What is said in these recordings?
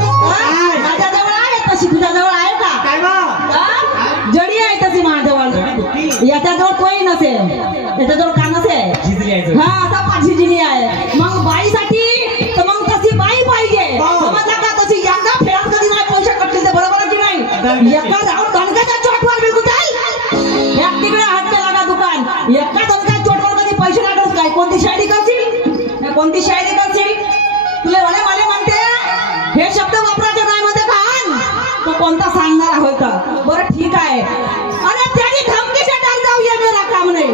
माझ्याजवळ आहे तशी तुझ्याजवळ आहे का? काय बा जडी आहे तशी माझ्याजवळ. याच्याजवळ तोही नसेल, याच्याजवळ का नसेल? हा असा पाठीजिनी आहे. मग बाईसाठी तर मग तशी बाई पाहिजे. समजला का? तशी एकदा फेरात कधी नाही पैसे कटले ते बरोबर की नाही? एका जाऊन दणकाच्या चोटवर बिलकुल चाल एक तिकडे हात केला का दुकान एका दणकाच्या चोटवर कधी पैसे लागत काय? कोणती शायरी करशील? कोणती शायरी करशील? तुला मला मला म्हणते हे शब्द वापरायचे नाही म्हणते का? तो कोणता सांगणार होय का? बरं ठीक आहे. अरे त्याची धमकीच्या डाल जाऊ ये मेरा काम नाही.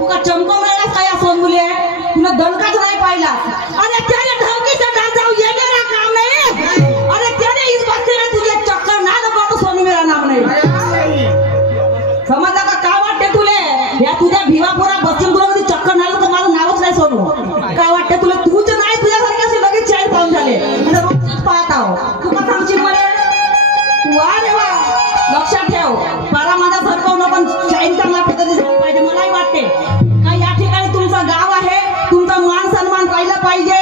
तुका चमकम राहिलास काय सोन मुले? तुला दणकाच नाही पाहिला. अरे त्याने धमकीच्या डाल जाऊ ये मेरा काम नाही. अरे त्याने इस बस्ती में तुझे चक्कर ना नको तो सोनी मेरा नाम नाही. समजला का? काय वाटते तुले या तुझ्या भिवापुरा बस्तीत तुला कधी चक्कर नाही तर माझं नावच नाही सोनू. काय वाटते तुला? तूच नाही तुझ्यासारखे असे लगेच 40 पाऊन झाले आणि रोजच पाहत आहो. तुका सांगशील मला वा रे वा. लक्षात ठेव पारा माझा सरकव नको पण शाईन चांगल्या पद्धतीने झाली पाहिजे. मलाही वाटते का या ठिकाणी तुमचं गाव आहे, तुमचा मान सन्मान राहिला पाहिजे.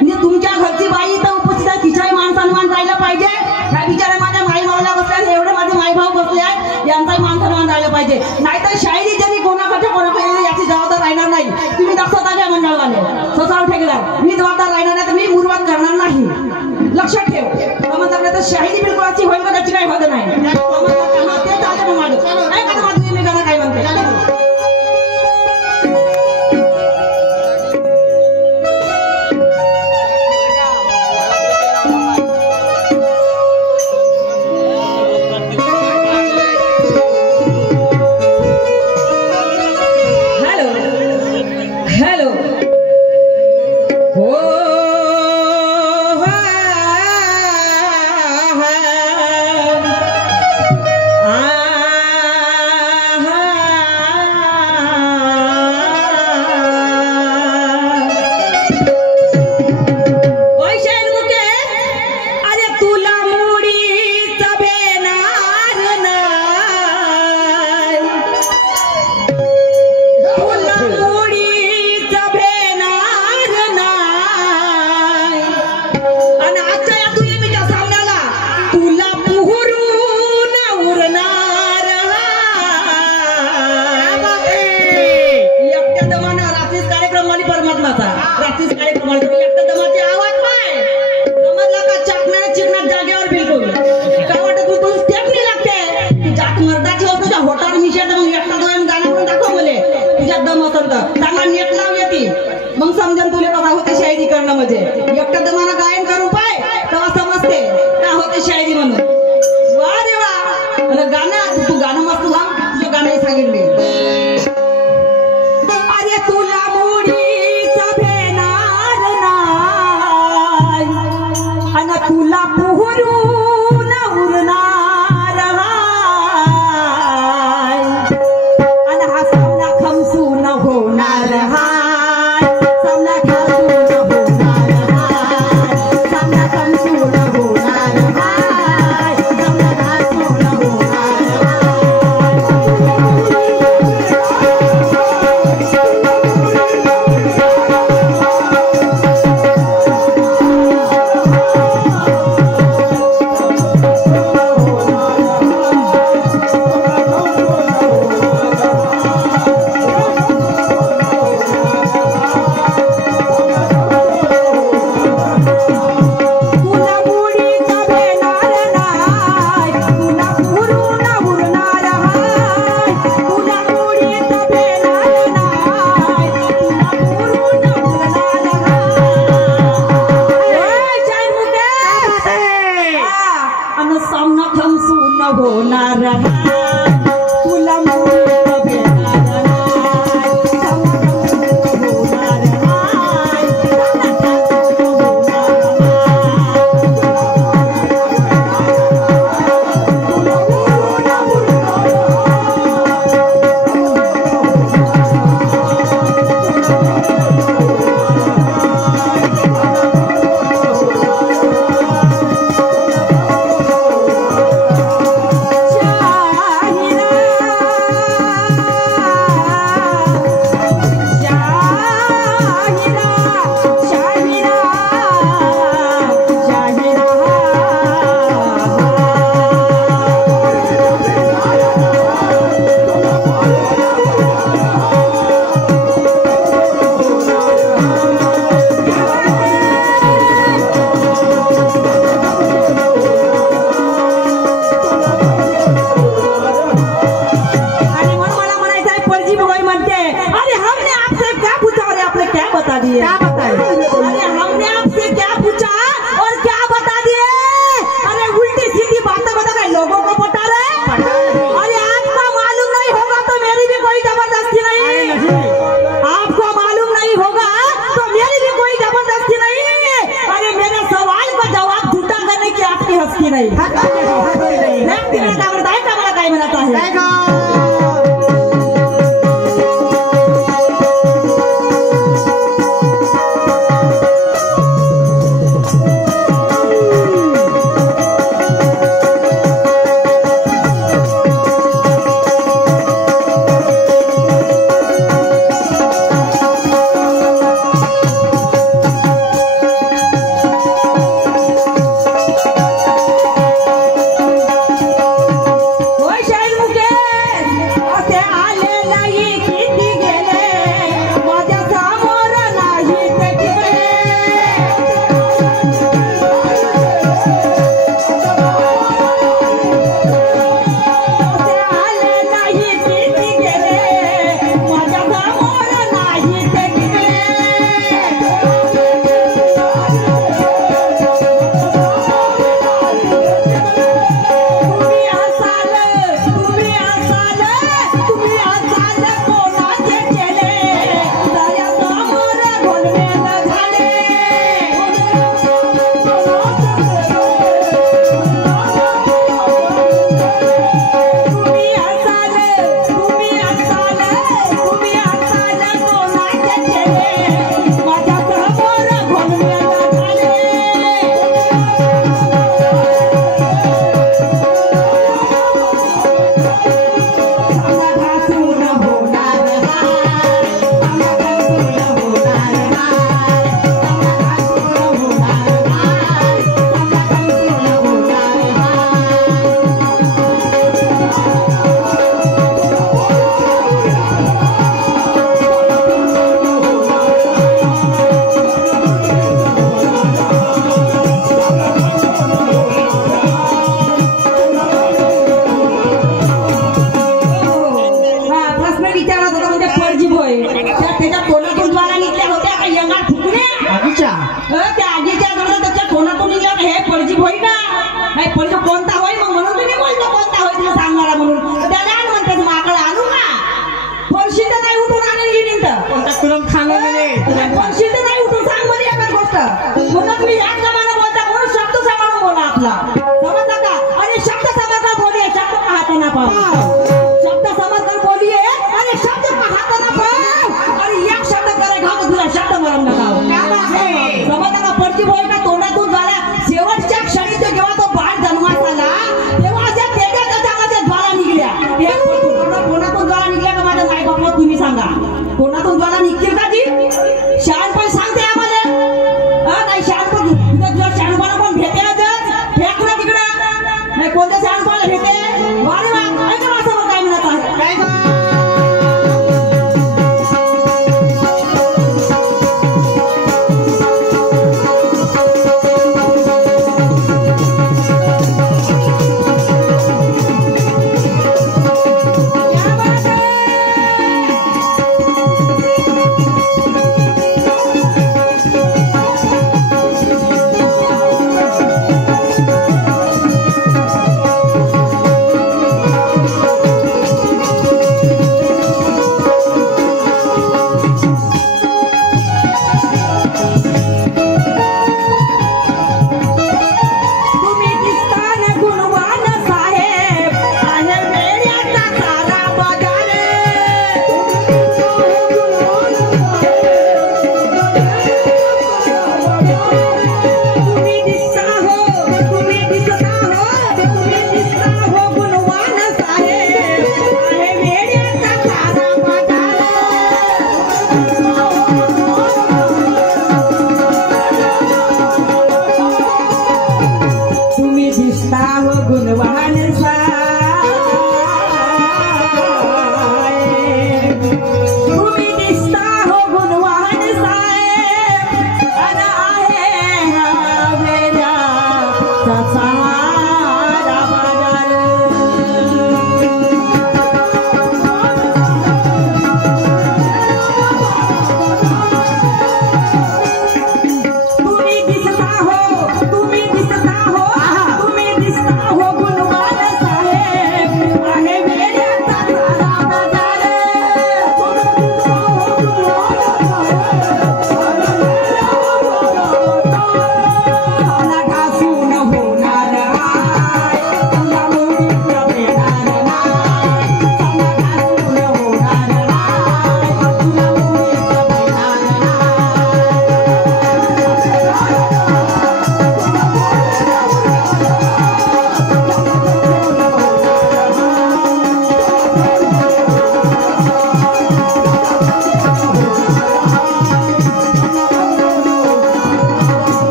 म्हणजे तुमच्या घरची बाई तर उपस्थित आहे तिचाही मान सन्मान राहिला पाहिजे. त्या बिचारे माझ्या माई मावल्या बसल्या एवढे माझे माई भाऊ बसले आहेत यांचाही मान सन्मान राहिला पाहिजे. नाहीतर शायरी ज्यांनी कोणाकडच्या कोणाकडे याची जबाबदार राहणार नाही. तुम्ही दक्षता घ्या मंडळवाले स्वतः ठेकेदार. मी जबाबदार राहणार नाही तर मी मुरवाद करणार नाही. लक्षात ठेव. समजलं तर शाहिदी बिलकुल अशी होईल का त्याची काही हद नाही. ते चालते मग माझं काय का माझं मी गाणं काय म्हणते. मग समजन तुला कसा होते शायरी करणं. म्हणजे एकटा दमाना गायन करून पाय तेव्हा समजते का होते शायरी म्हणून. वा रे वा. आणि गाणं तू गाणं मस्त लाव. तुझं गाणंही सांगितले. अरे तुला मुडीच भेणार नाही आणि तुला पुरून उरणार आणि हा सामना खमसून होणार हा. लोगों को पटा रहे। अरे आपको मालूम नहीं होगा तो मेरी भी कोई जबरदस्ती नहीं, आपको मालूम नहीं होगा तो मेरी भी कोई जबरदस्ती नहीं। अरे मेरे सवाल का जवाब झूठा करने की आपकी हस्ती नहीं। काय बनाता है गुणवान सा